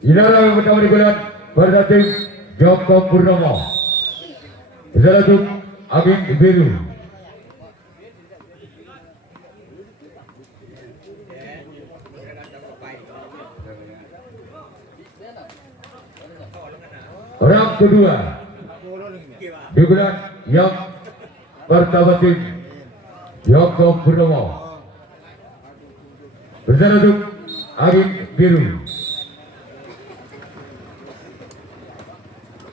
Inilah yang pertama digunakan pada tim Joko Purnomo. Bersama tim Angin Biru. Orang kedua digunakan yang pertama tim Joko Purnomo. Bersama tim Angin Biru.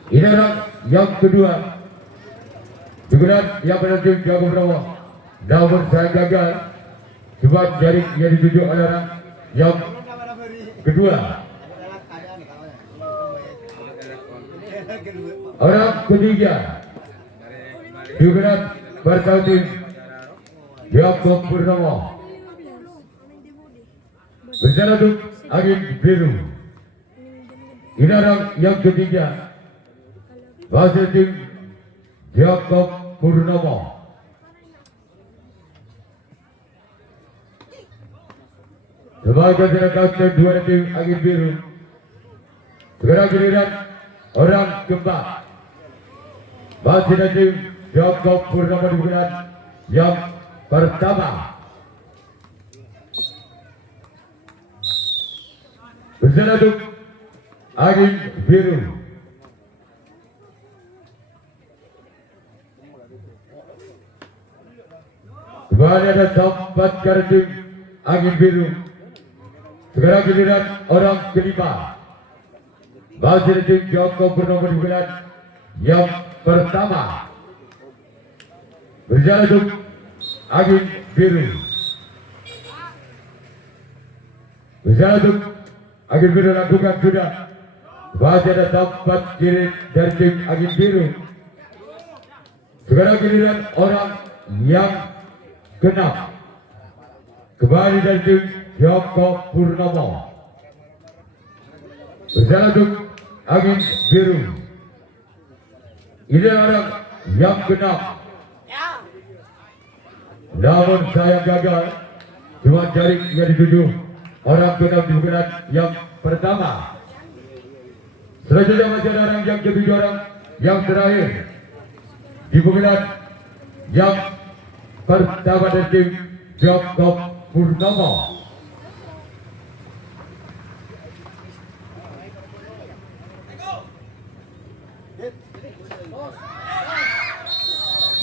Ini adalah yang kedua digunakan yang pada tim Joko Purnomo. Namun saya gagal sebab jaring yang dituju oleh orang yang kedua. Orang ketiga digunakan pada tim Joko Purnomo. Bersama tim Angin Biru. Ini adalah yang ketiga wasit tim Joko Purnomo. Sebagai kapten dua tim Angin Biru. Sekarang giliran orang keempat. Wasit tim Joko Purnomo digunakan yang pertama. Bersama tim Angin Biru. Kembali ada tempat kartu Angin Biru. Sekarang giliran orang kelima. Wasit tim Joko Purnomo digunakan yang pertama. Berjalan tim Angin Biru. Berjalan tim Angin Biru lakukan sudah. Wasit ada tempat kiri dari tim Angin Biru. Sekarang giliran orang yang keenam. Kembali dari tim Joko Purnomo. Berjalan tim Angin Biru. Ini orang yang keenam. Namun saya gagal. Cuma jaring yang dituju orang keenam digunakan yang pertama. Selanjutnya masih ada orang yang ketujuh, orang yang terakhir digunakan yang pertama dari tim Joko Purnomo.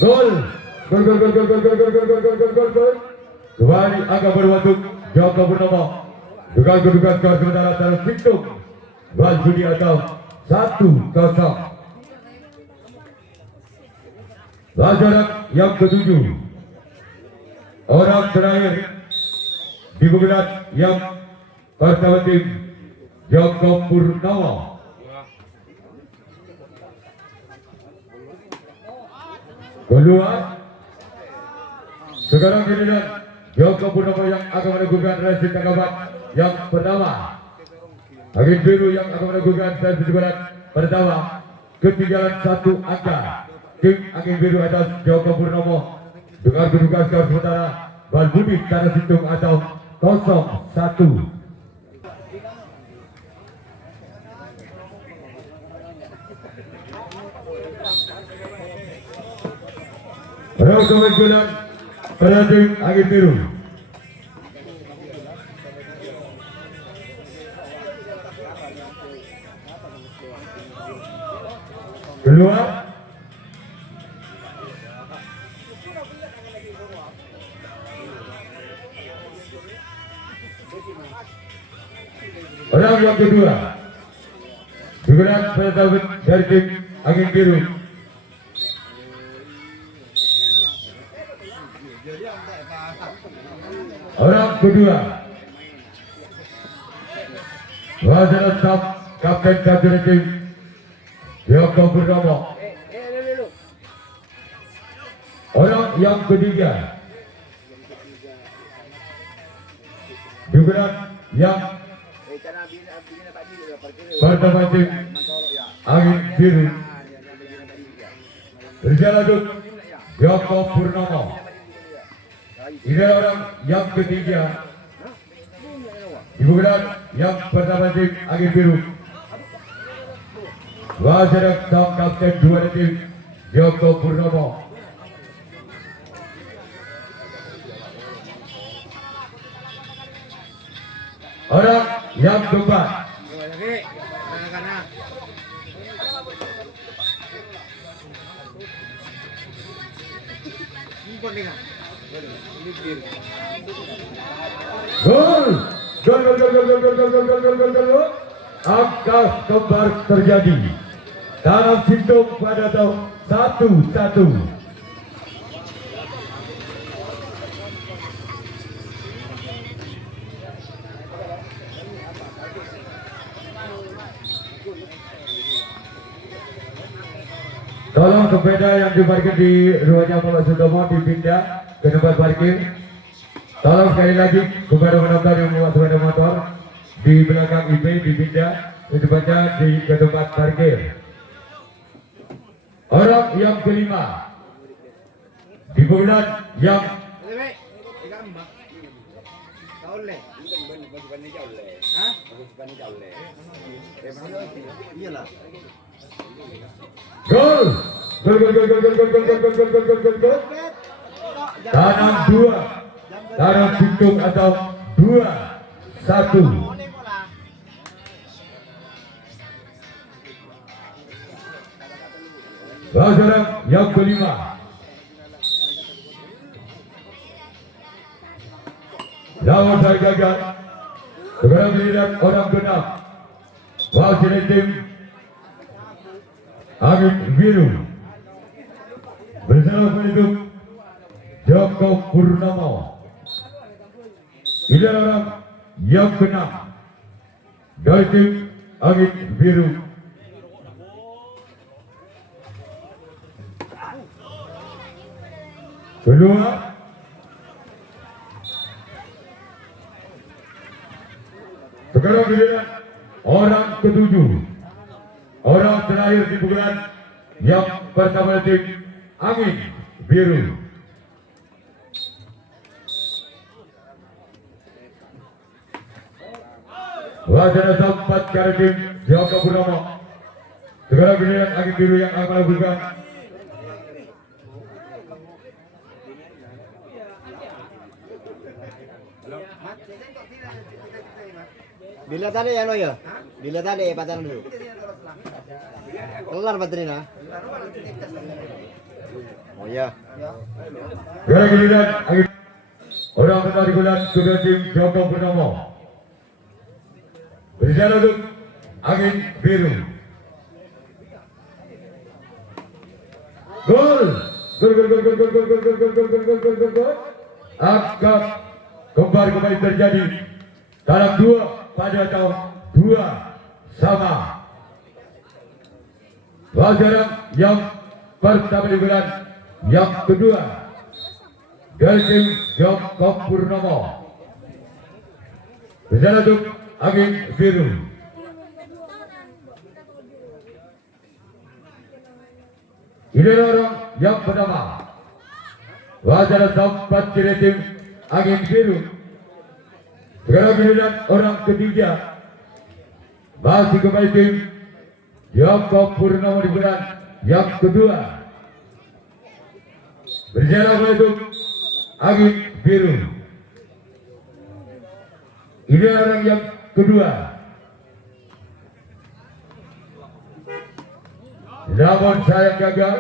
Gol. Kembali agak berwaktu Joko Purnomo. Dugaan skor sementara terus hitung. Gol judi atau 1-0. Pelajaran yang ketujuh. Orang terakhir digunakan yang pertama tim Joko Purnomo. Keluar. Sekarang giliran Joko Purnomo yang akan melakukan resi tanggapan yang pertama. Angin Biru yang akan melakukan resi tanggapan pertama. Ketinggalan 1 angka. Tim Angin Biru atas Joko Purnomo dengan kedudukan skor sementara bal budi karena hitung atau 0-1. Round kemenangan pada tim Angin Biru. Keluar. Orang yang kedua digunakan pada dari tim Angin Biru. Orang kedua wasit top kapten satu tim Joko Purnomo. Orang yang ketiga digunakan yang pertama tim Angin Biru. Berjalan tim Joko Purnomo. Ini orang yang ketiga. Digunakan yang pertama tim Angin Biru. Wasit sang kapten dua tim Joko Purnomo. Orang yang keempat. Gol. Gol. Angka kembar terjadi. Dalam situng pada tahun 1-1. Tolong sepeda yang diparkir di ruangnya Pak Sutomo dipindah ke tempat parkir. Tolong sekali lagi kepada penonton yang membawa sepeda motor di belakang IP dipindah secepatnya ke tempat parkir. Orang yang kelima di bulan yang gol. Tanam 2 tanam hitung atau 2-1. Wasit yang kelima. Lawan saya gagal. Segera melihat orang keenam. Wasit tim Angin Biru bersama penutup Joko Purnomo. Ini orang yang keenam dari tim Angin Biru. Kedua, sekarang giliran orang ketujuh, orang terakhir di bulan yang pertama tim Angin Biru. Wasit sempat dari tim Joko Purnomo. Sekarang giliran Angin Biru yang akan melakukan bila tadi ya lo ya, bila tadi pacaran dulu. Kelar baterainya. Oh ya. sekarang giliran Angin orang pertama di bulan kedua tim Joko Purnomo. Berjalan untuk Angin Biru. Gol. Angka kembali terjadi dalam 2 pada tahun 2 sama. Wasit yang pertama di bulan yang kedua dari tim Joko Purnomo. Berjalan untuk Angin Biru. Ini orang yang pertama. Wasit sempat dari tim Angin Biru. Sekarang giliran orang ketiga. Masih kembali tim Joko Purnomo di bulan yang kedua. Berjalan untuk Angin Biru. Ini orang yang kedua. Namun saya gagal.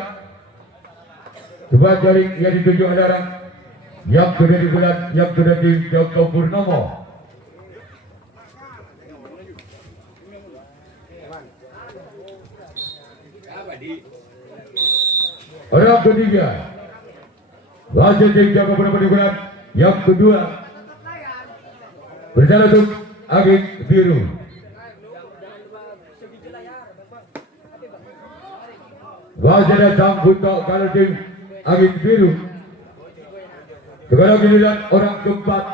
Coba jaring yang ditunjuk ada orang yang kedua di bulan yang kedua tim Joko Purnomo. Orang ketiga. Wasit tim Joko Purnomo di bulan yang kedua. Berjalan untuk Angin Biru. Wasit sang butok kalau tim Angin Biru. Sekarang giliran orang keempat.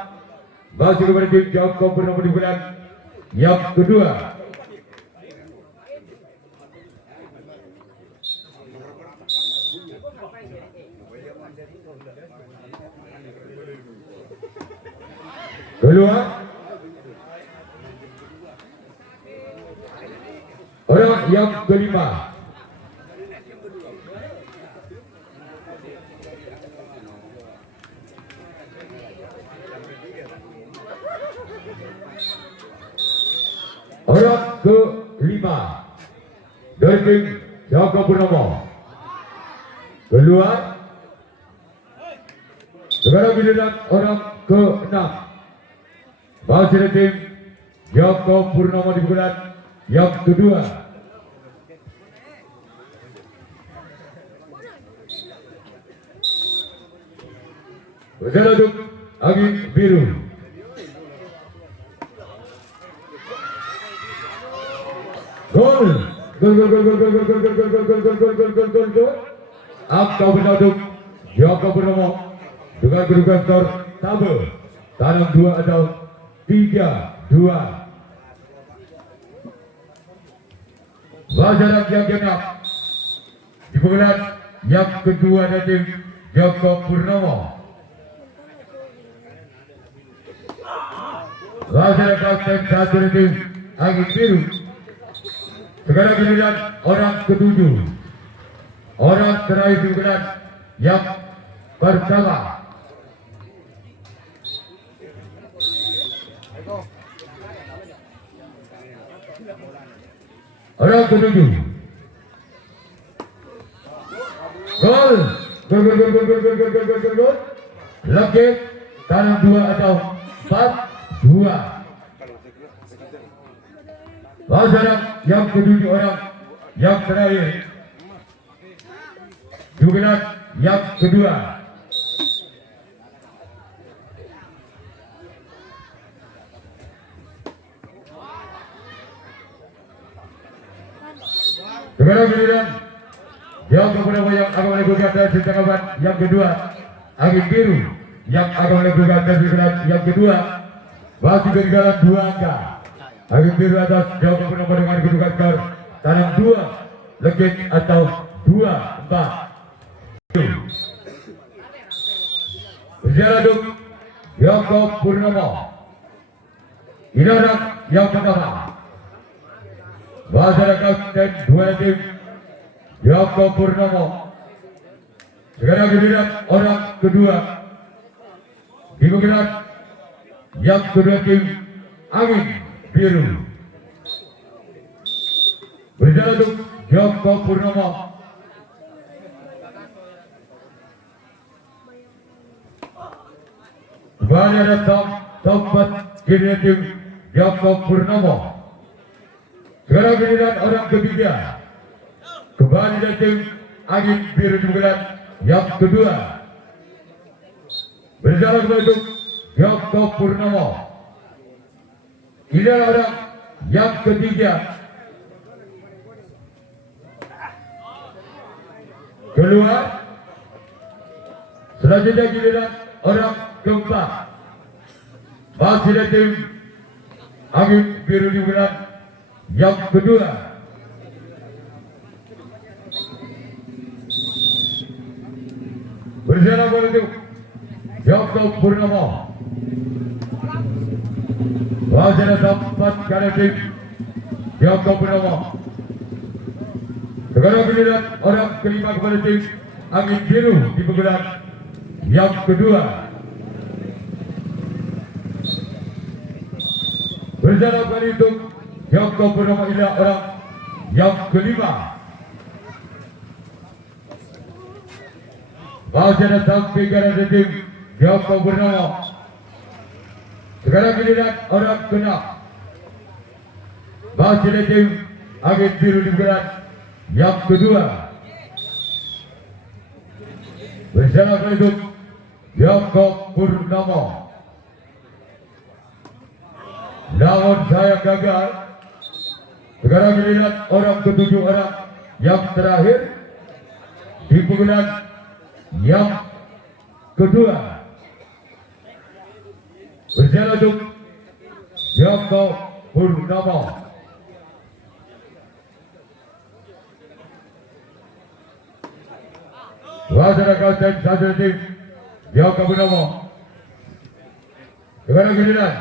Masih kepada tim Joko Purnomo di bulan yang kedua. Kedua, orang yang kelima. Orang kelima dari tim Joko Purnomo keluar. Sekarang giliran orang ke-6 masih dari tim Joko Purnomo di bulan yang kedua. Berjalan untuk angin biru. Gol. Angka benda untuk Joko Purnomo dengan kedudukan skor tabel tanam 2 atau 3-2. Jarak yang genap di pemilihan yang kedua dari tim Joko Purnomo. Jarak kapten satu dari tim angin biru. Sekarang giliran orang ketujuh, orang terakhir di pemilihan yang pertama. Orang ketujuh. Gol. Gol. Lekit tanam 2 atau 4-2. Jarak yang ketujuh, orang yang terakhir juga yang kedua. Sekarang giliran Joko Purnomo yang akan melakukan dari tanggapan yang kedua. Angin biru yang akan melakukan dari yang kedua. Masih ketinggalan 2 angka. Angin biru atas Joko Purnomo dengan kedudukan skor tanam 2 lekit atau 2-4. Berjalan untuk Joko Purnomo. Ini orang yang pertama. Masyarakat dan 2 tim Joko Purnomo. Sekarang giliran orang kedua di pemilihan yang kedua tim angin biru. Berjalan untuk Joko Purnomo. Kembali ada tempat giliran tim Joko Purnomo. Sekarang giliran orang ketiga. Kembali dari tim angin biru di pemilihan yang kedua. Berjalan untuk Joko Purnomo. Giliran orang yang ketiga. Keluar. Selanjutnya giliran orang keempat. Masih dari tim angin biru di pemilihan yang kedua. Berjalan untuk Joko Purnomo. Wajah tempat kali tim Joko Purnomo. Sekarang giliran orang kelima kepada tim angin biru di pemilihan yang kedua. Berjalan kali untuk Joko Purnomo adalah orang yang kelima. Masih ada sampai gara tim Joko Purnomo. Sekarang giliran orang keenam. Masih ada tim angin biru di pemilihan yang kedua. Berjalan untuk Joko Purnomo. Namun saya gagal. Sekarang giliran orang ketujuh, orang yang terakhir di pemilihan yang kedua. Berjalan untuk Joko Purnomo. Masyarakat dan satu tim Joko Purnomo. Sekarang giliran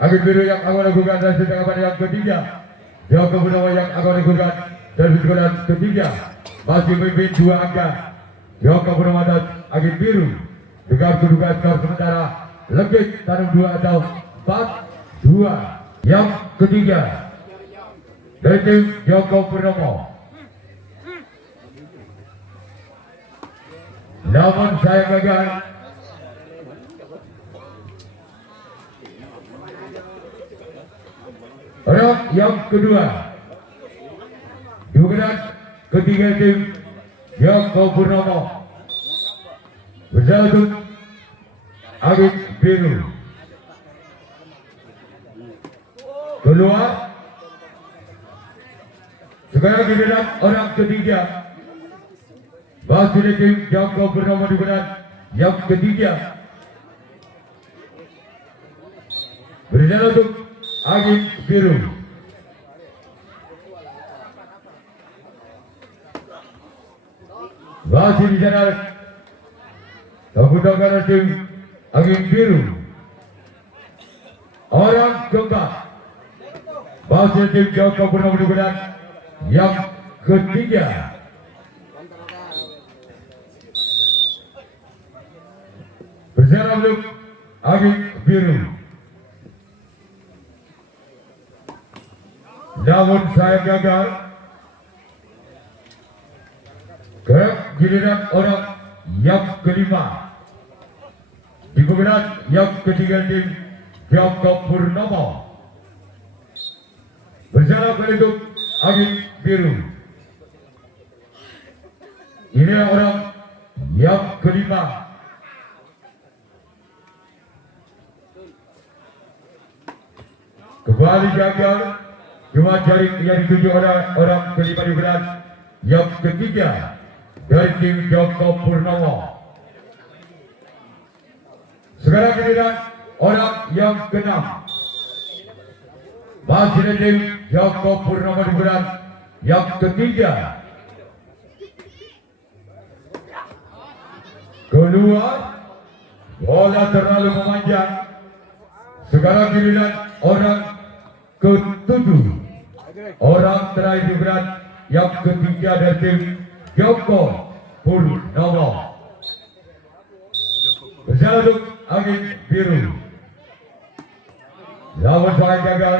angin biru yang akan melakukan hasil tanggapan yang ketiga. Joko Purnomo yang akan melakukan servis gol ketiga masih memimpin 2 angka. Joko Purnomo atas angin biru dengan kedudukan skor sementara Legit Tanjung 2 atau 4-2. Yang ketiga dari tim Joko Purnomo. Namun saya gagal. Orang yang kedua dugaan ketiga tim Joko Purnomo berjalan untuk angin biru keluar. Sekarang giliran orang ketiga masih di tim Joko Purnomo dugaan yang ketiga berjalan untuk angin biru. Masih di sana keputusan tim angin biru. Orang keempat masih tim Joko Purnomo dugaan yang ketiga berjalan untuk angin biru. Namun saya gagal. Ke giliran orang yang kelima di giliran yang ketiga tim Joko Purnomo berjalan untuk angin biru. Ini orang yang kelima. Kembali gagal. Cuma jaring yang dituju oleh orang kelima di berat yang ketiga dari tim Joko Purnomo. Sekarang giliran orang yang keenam masih dari tim Joko Purnomo di berat yang ketiga keluar. Bola terlalu memanjang. Sekarang giliran orang ketujuh, orang terakhir di berat yang ketiga dari tim Joko Purnomo berjalan untuk angin biru. Lawan sangat gagal.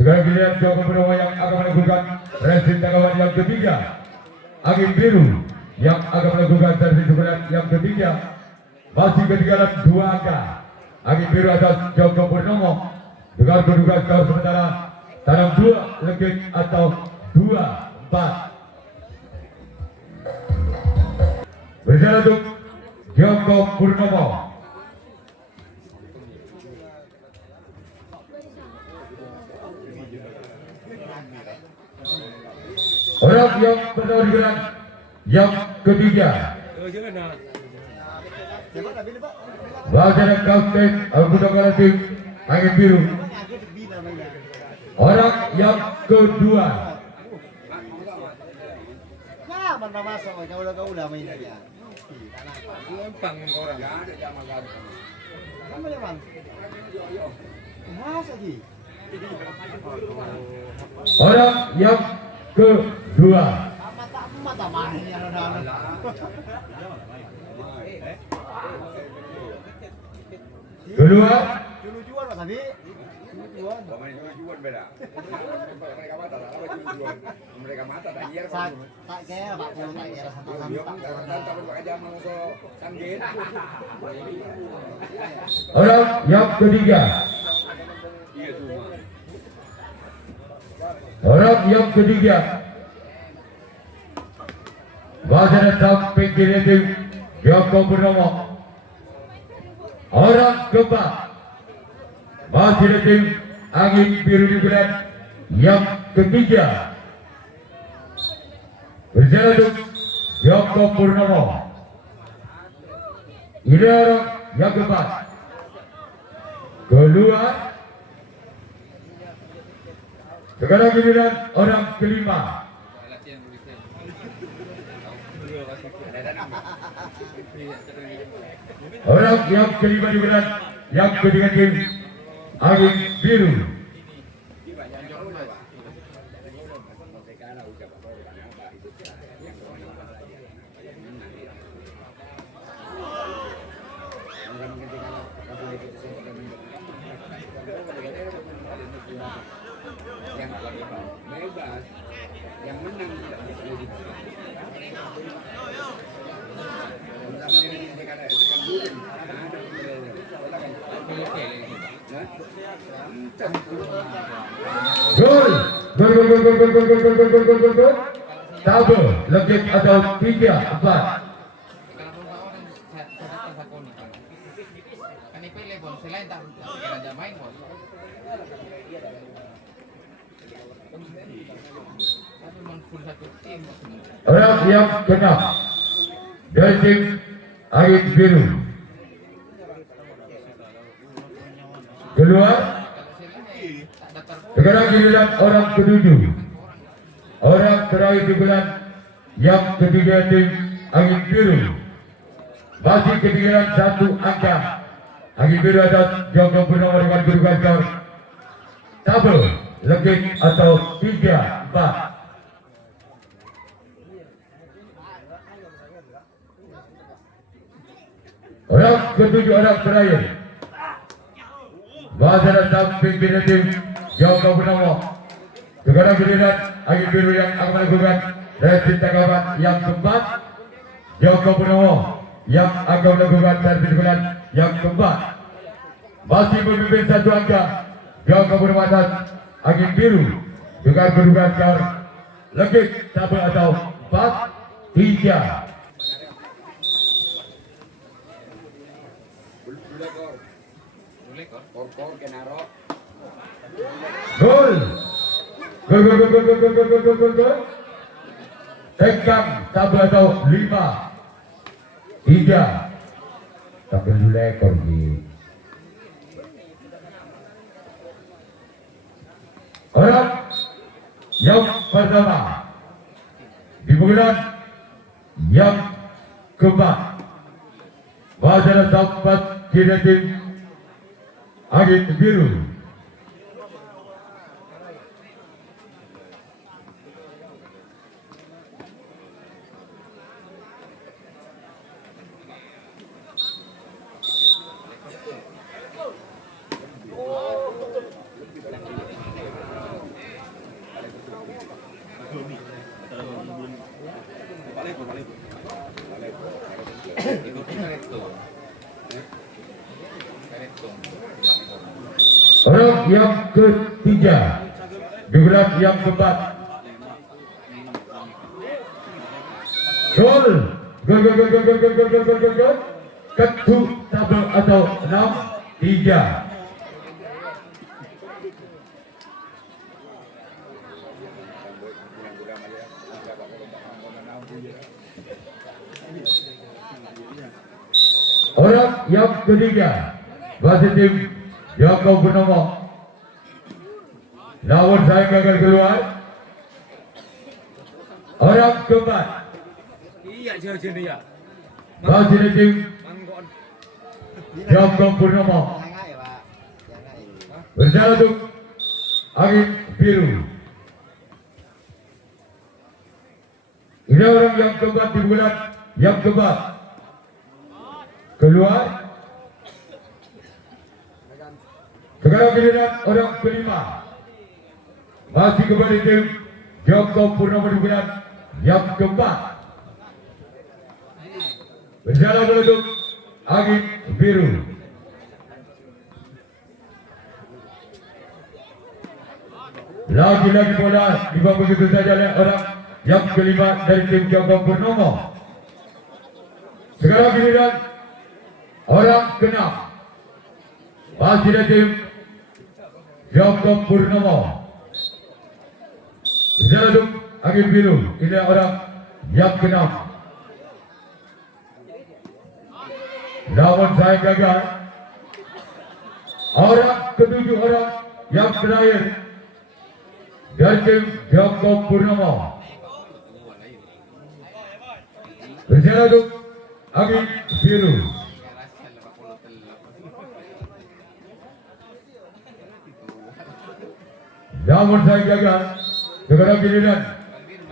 Sekarang giliran Joko Purnomo yang akan melakukan racing tanggapan yang ketiga. Angin biru yang akan melakukan servis berat yang ketiga. Masih ketinggalan 2 angka. Angin biru atas Joko Purnomo dengan kedudukan skor sementara Tanam 2 Legit atau 2-4. Berjalan untuk Joko Purnomo. Orang yang pertama digerak yang ketiga Wajah Kapten anggota tim angin biru. Orang yang kedua orang yang kedua keluar. Orang yang ketiga. Orang yang ketiga. Wajah samping kiri tim Joko Purnomo. Orang keempat masih di tim angin biru di bulan yang ketiga. Berjalan untuk Joko Purnomo. Ini orang yang keempat. Keluar. Sekarang giliran orang kelima. Orang yang kelima di bulan yang ketiga tim angin biru. bebas, yang menang tidak bisa. Gol. Gol. Double, legit atau 3-4. Kan itu lebon selain tak ada main bos. Tapi full satu tim. Orang yang kena dari tim Angin Biru keluar. Sekarang giliran orang ketujuh. Orang terakhir di bulan yang ketiga tim Angin Biru. Masih ketinggalan 1 angka. Angin Biru atas Joko Purnomo dengan kedudukan skor double, legit atau 3-4. Orang ketujuh orang terakhir. Bahasa datang pimpinan tim Joko Purnomo. Sekarang giliran Angin Biru yang akan melakukan resi tanggapan yang keempat. Joko Purnomo yang akan melakukan servis bulan yang keempat. Masih memimpin 1 angka. Joko Purnomo atas Angin Biru dengan kedudukan skor legit double atau 4-3. Kor kenaro. Gol. Gol. Tegang double atau 5-3. Tapi dulu ekor di orang yang pertama di bulan yang keempat. Bahasa dapat tidak tim Angin Biru. Itu Karetung. Orang yang ketiga di bulan yang keempat. Gol. Ketuk double atau 6-3. Orang yang ketiga wasit tim Joko Purnomo. Namun saya gagal keluar. Orang keempat Iya jauh ya. wasit tim Manggon. Joko Purnomo Jangan ya Pak. Jangan ini. berjalan untuk Angin Biru. Ini orang yang keempat di bulan yang keempat. Keluar. Sekarang giliran orang kelima. Masih kembali tim Joko Purnomo di bulan yang keempat. Berjalan untuk Angin Biru. Lagi-lagi bola dibawa begitu saja oleh orang yang kelima dari tim Joko Purnomo. Sekarang giliran orang keenam. Masih dari tim Joko Purnomo. Berjalan untuk Angin Biru. Ini orang yang keenam. Namun saya gagal. Orang ketujuh orang yang terakhir dari tim Joko Purnomo. Berjalan untuk Angin Biru. Namun saya gagal. Sekarang giliran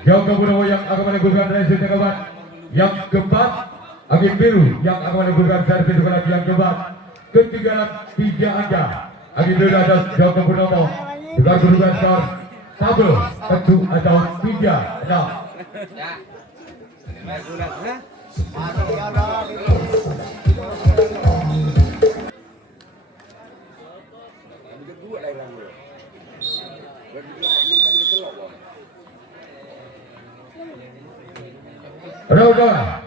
Joko Purnomo yang akan menegurkan racing kawan. Yang keempat angin biru yang akan menegurkan servis kepada yang keempat. Ketinggalan 3 angka. Angin biru atas Joko Purnomo. Dengan kedudukan skor tabel tentu atau 3-6. Ya. Saudara,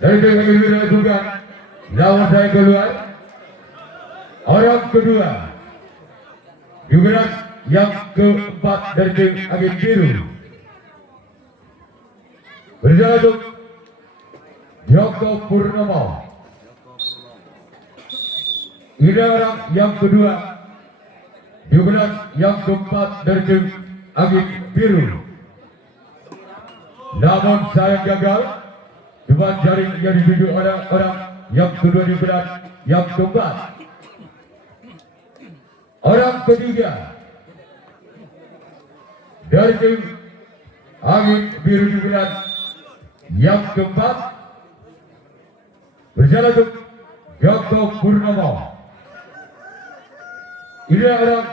dari tim angin biru menegurkan lawan saya keluar. Orang kedua juga yang keempat dari tim angin biru berjalan untuk Joko Purnomo. Ini orang yang kedua juga yang keempat dari tim angin biru. Namun sayang gagal. Cuma jaring yang dituju oleh orang yang kedua di belah yang keempat. Orang ketiga dari tim angin biru di bulan yang keempat berjalan untuk Joko Purnomo. Ini orang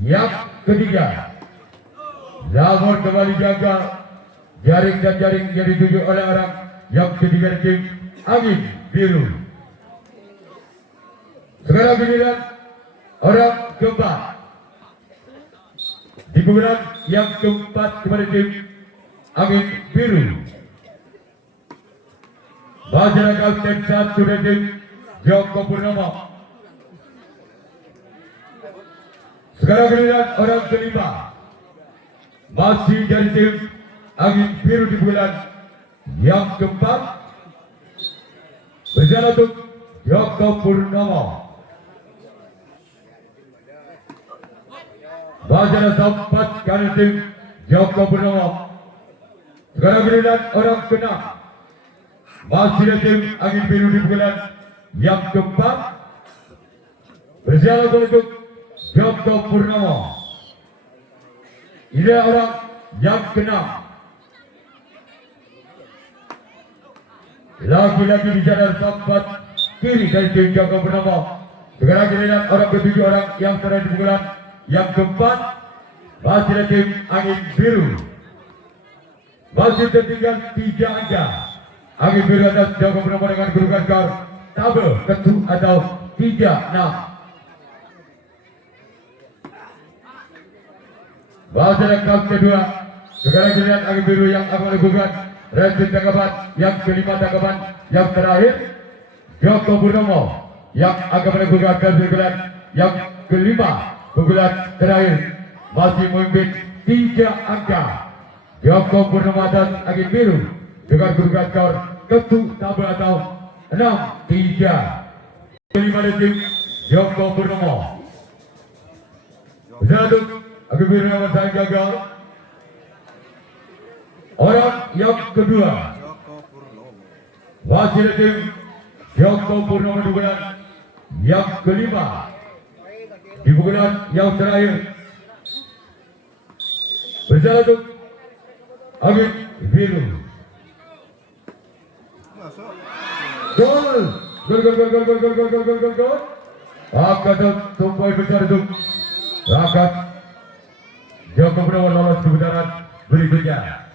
yang ketiga. Namun kembali gagal jaring dan jaring yang dituju oleh orang yang ketiga dari tim angin biru. Sekarang giliran orang keempat. Di bulan yang keempat kepada tim angin biru. Masyarakat kapten 1 dari tim Joko Purnomo. Sekarang giliran orang kelima. Masih dari tim angin biru di bulan yang keempat. Berjalan untuk Joko Purnomo. Masyarakat sempat kali tim Joko Purnomo. Sekarang giliran orang keenam. Masih dari tim angin biru di bulan yang keempat. Berjalan untuk Joko Purnomo. Ini orang yang keenam. Lagi-lagi di jalan sempat kiri dari tim Joko Purnomo. Sekarang giliran orang ketujuh orang yang terakhir di bulan yang keempat. Masih dari tim angin biru. Masih tertinggal 3 angka. Angin biru atas Joko Purnomo dengan kedudukan skor tabel tentu atau 3-6. Masyarakat kedua. Sekarang giliran angin biru yang akan melakukan racing tangkapan yang kelima tangkapan yang terakhir. Joko Purnomo yang akan melakukan kesimpulan yang kelima pukulan terakhir. Masih memimpin 3 angka. Joko Purnomo atas angin biru dengan kedudukan skor tentu tabel atau 6-3. Kelima dari tim Joko Purnomo. Satu angin biru yang saya gagal. Orang yang kedua masih dari tim Joko Purnomo di bulan yang kelima. Di pukulan yang terakhir berjalan untuk angin biru. Gol, gol. Angkat tumpai besar itu. Angkat Joko Purnomo lolos ke putaran berikutnya.